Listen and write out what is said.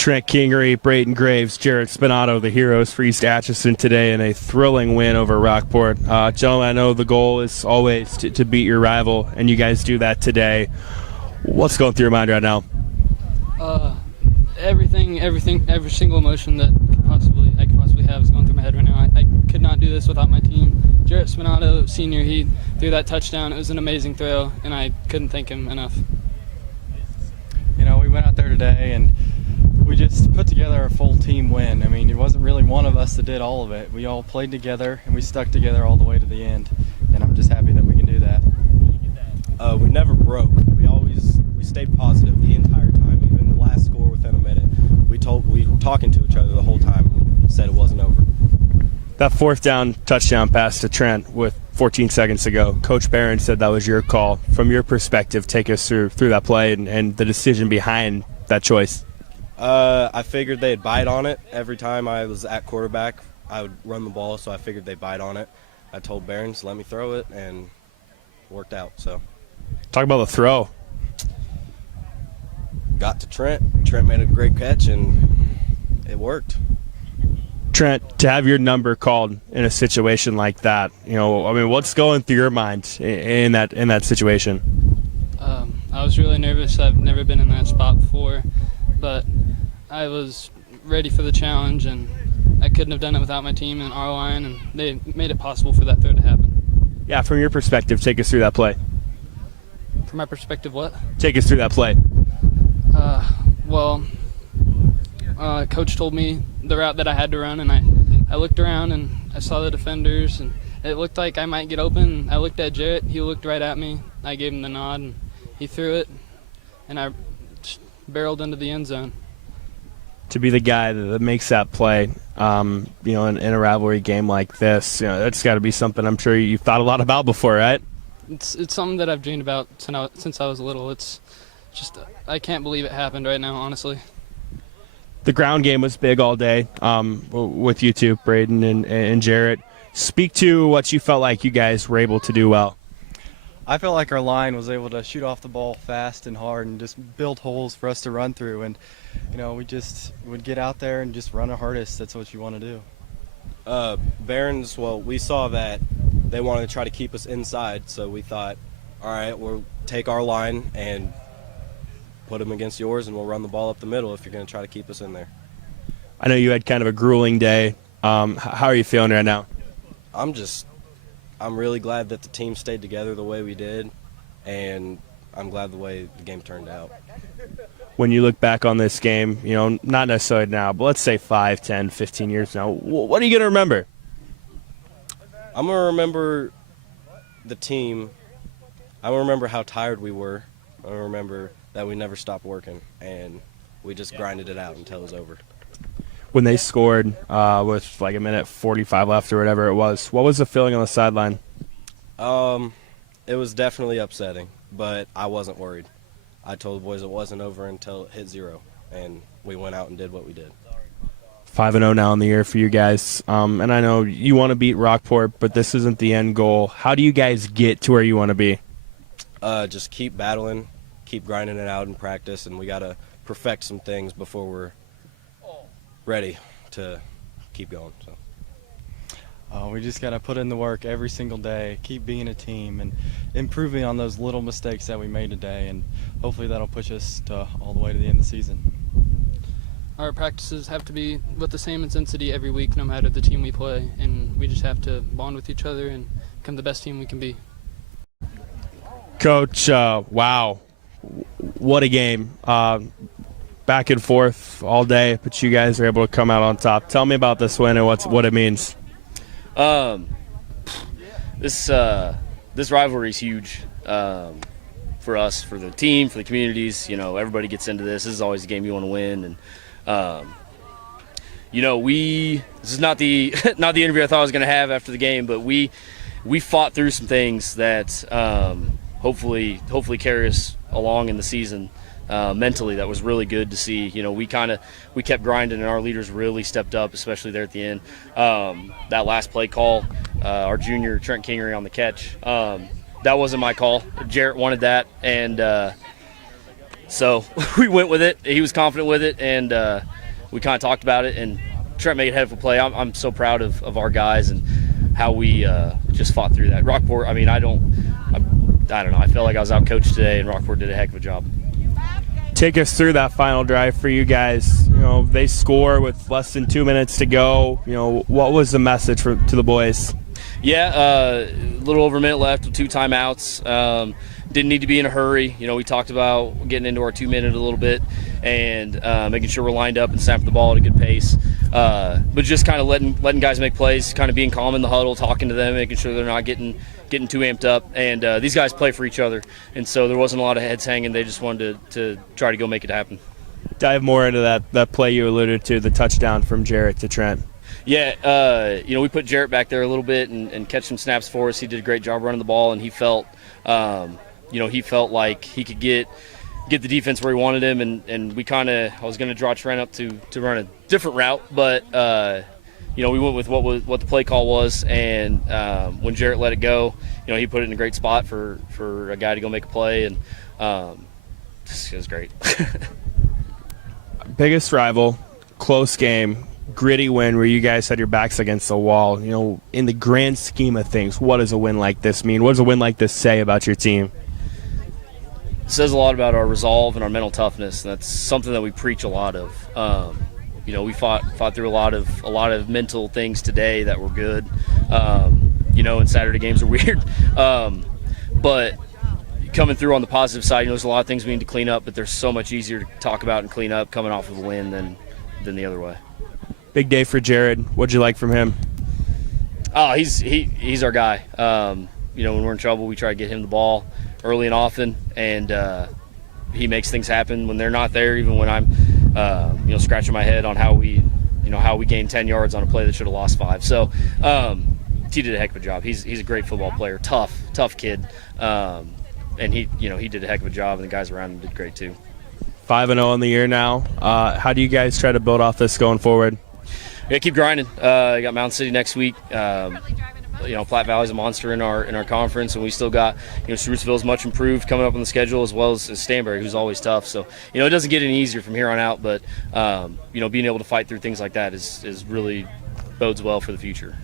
Trent Kingery, Brayton Graves, Jarrett Spinato, the heroes for East Atchison today in a thrilling win over Rockport. Gentlemen, I know the goal is always to beat your rival, and you guys do that today. What's going through your mind right now? Everything, every single emotion that I could possibly have is going through my head right now. I could not do this without my team. Jarrett Spinato, senior, he threw that touchdown. It was an amazing throw, and I couldn't thank him enough. You know, we went out there today and we just put together a full team win. I mean, it wasn't really one of us that did all of it. We all played together and we stuck together all the way to the end, and I'm just happy that we can do that. We never broke. We stayed positive the entire time. Even the last score within a minute, we were talking to each other the whole time. Said it wasn't over. That fourth down touchdown pass to Trent with 14 seconds to go. Coach Barron said that was your call. From your perspective, take us through that play and the decision behind that choice. I figured they'd bite on it. Every time I was at quarterback, I would run the ball, so I figured they'd bite on it. I told Barron to let me throw it, and it worked out. So, talk about the throw. Got to Trent. Trent made a great catch, and it worked. Trent, to have your number called in a situation like that, what's going through your mind in that situation? I was really nervous. I've never been in that spot before, but I was ready for the challenge, and I couldn't have done it without my team and our line, and they made it possible for that throw to happen. Yeah, from your perspective, take us through that play. From my perspective, what? Take us through that play. Coach told me the route that I had to run, and I looked around and I saw the defenders, and it looked like I might get open. I looked at Jarrett. He looked right at me. I gave him the nod, and he threw it, and I just barreled into the end zone. To be the guy that makes that play, in a rivalry game like this, that's got to be something I'm sure you've thought a lot about before, right? It's something that I've dreamed about since I was little. It's just I can't believe it happened right now, honestly. The ground game was big all day with you two, Braden and Jarrett. Speak to what you felt like you guys were able to do well. I felt like our line was able to shoot off the ball fast and hard and just build holes for us to run through. And, we just would get out there and just run our hardest. That's what you want to do. Barron's, we saw that they wanted to try to keep us inside, so we thought, all right, we'll take our line and put them against yours, and we'll run the ball up the middle if you're going to try to keep us in there. I know you had kind of a grueling day. How are you feeling right now? I'm really glad that the team stayed together the way we did, and I'm glad the way the game turned out. When you look back on this game, not necessarily now, but let's say 5, 10, 15 years now, what are you going to remember? I'm going to remember the team. I'm going to remember how tired we were. I'm going to remember that we never stopped working, and we just grinded it out until it was over. When they scored with like a minute 45 left or whatever it was, what was the feeling on the sideline? It was definitely upsetting, but I wasn't worried. I told the boys it wasn't over until it hit 0, and we went out and did what we did. 5-0 now in the year for you guys, and I know you want to beat Rockport, but this isn't the end goal. How do you guys get to where you want to be? Just keep battling, keep grinding it out in practice, and we got to perfect some things before we're ready to keep going. So. We just got to put in the work every single day, keep being a team, and improving on those little mistakes that we made today, and hopefully that'll push us all the way to the end of the season. Our practices have to be with the same intensity every week, no matter the team we play, and we just have to bond with each other and become the best team we can be. Coach, wow, what a game. Back and forth all day, but you guys are able to come out on top. Tell me about this win and what it means. This rivalry is huge for us, for the team, for the communities. Everybody gets into this. This is always a game you want to win, and this is not the not the interview I thought I was going to have after the game, but we fought through some things that hopefully carry us along in the season. Mentally, that was really good to see. We kept grinding, and our leaders really stepped up, especially there at the end. That last play call, our junior Trent Kingery on the catch, that wasn't my call. Jarrett wanted that, and So we went with it. He was confident with it, and we kind of talked about it. And Trent made a heck of a play. I'm so proud of our guys and how we just fought through that. Rockport, I mean, I don't know. I felt like I was out coached today, and Rockport did a heck of a job. Take us through that final drive for you guys. They score with less than 2 minutes to go. What was the message to the boys? Yeah, a little over a minute left with 2 timeouts. Didn't need to be in a hurry. We talked about getting into our 2 minute a little bit and making sure we're lined up and snapping the ball at a good pace. But just kind of letting guys make plays, kind of being calm in the huddle, talking to them, making sure they're not getting too amped up. And these guys play for each other, and so there wasn't a lot of heads hanging. They just wanted to try to go make it happen. Dive more into that play you alluded to, the touchdown from Jarrett to Trent. Yeah, we put Jarrett back there a little bit and catch some snaps for us. He did a great job running the ball, and he felt like he could get the defense where he wanted him, and I was going to draw Trent up to run a different route, but we went with what the play call was, and when Jarrett let it go, he put it in a great spot for a guy to go make a play, and it was great. Biggest rival, close game, gritty win where you guys had your backs against the wall. In the grand scheme of things, what does a win like this mean? What does a win like this say about your team? It says a lot about our resolve and our mental toughness. That's something that we preach a lot of. We fought through a lot of mental things today that were good. And Saturday games are weird. But coming through on the positive side, there's a lot of things we need to clean up, but they're so much easier to talk about and clean up coming off of a win than the other way. Big day for Jared. What'd you like from him? Oh, he's our guy. When we're in trouble, we try to get him the ball early and often, and he makes things happen when they're not there. Even when I'm, scratching my head on how we gained 10 yards on a play that should have lost 5. So he did a heck of a job. He's a great football player, tough kid, and he did a heck of a job, and the guys around him did great too. 5-0 in the year now. How do you guys try to build off this going forward? Yeah, keep grinding. You got Mountain City next week. Platte Valley's a monster in our conference, and we still got Streetsville's much improved coming up on the schedule, as well as Stanberry, who's always tough. So it doesn't get any easier from here on out, but being able to fight through things like that is really bodes well for the future.